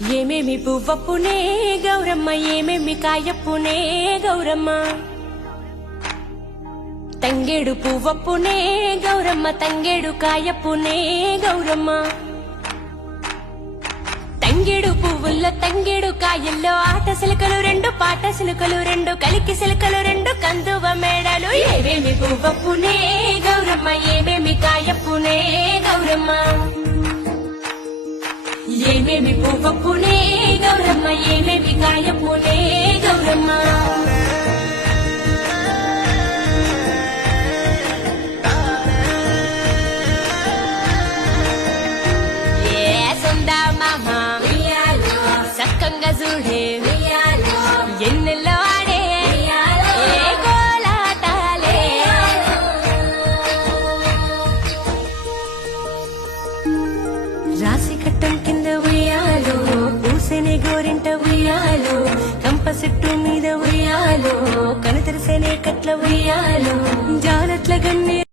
ఏమేమి పువ్వప్పునే గౌరమ్మ, ఏమేమి కాయప్పునే గౌరమ్మ. తంగేడు పువ్వప్పునే గౌరమ్మ, తంగేడు కాయప్పునే గౌరమ్మ. తంగేడు పువ్వుల్లో తంగేడు కాయల్లో ఆట సిలకలు రెండు, పాట సిలకలు రెండు, కలికి సిలకలు రెండు, కందువ మేడలు. ఏమేమి పువ్వప్పునే గౌరమ్మ, ఏమేమి కాయప్పునే గౌరమ్మ. ఏమేమి పువ్వప్పునే గౌరమ్మ, ఏమేమి కాయప్పునే గౌరమ్మ. సక్కంగా చూడే ఎన్నెల్లో ఆడే కోలాటాలే. రాసి కట్టం కింద ఉయ్యాలో, పూసెనే గోరింట ఉయ్యాలో, కంప చెట్టు మీద ఉయ్యాలో, కను తెరిసేనే కట్ల ఉయ్యాలో, జాలట్ల గన్నే